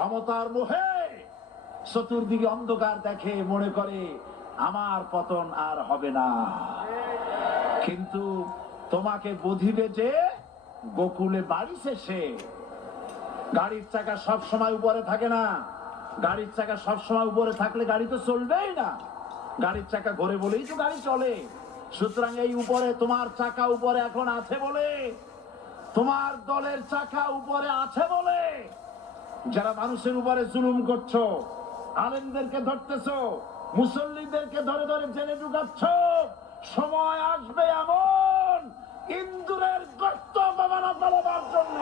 ক্ষমতার মোহে চতুর্দিকে অন্ধকার দেখে, মনে করে আমার পতন আর হবে না। কিন্তু তোমাকে বুঝিবে যে গোকুলে বাড়ি শেষে। গাড়ির চাকা সব সময় উপরে থাকে না। গাড়ির চাকা সব সময় উপরে থাকলে গাড়ি তো চলবেই না। গাড়ির চাকা ঘোরে বলেই তো গাড়ি চলে। সুতরাং এই উপরে তোমার চাকা উপরে এখন আছে বলে, তোমার দলের চাকা উপরে আছে বলে যারা মানুষের উপরে জুলুম করছো, আলেমদেরকে ধরতেছো, মুসল্লিদেরকে ধরে ধরে জেলে ঢুকাচ্ছ, সময় আসবে এমন ইন্দুরের গর্ত বাবানা চালাবার জন্য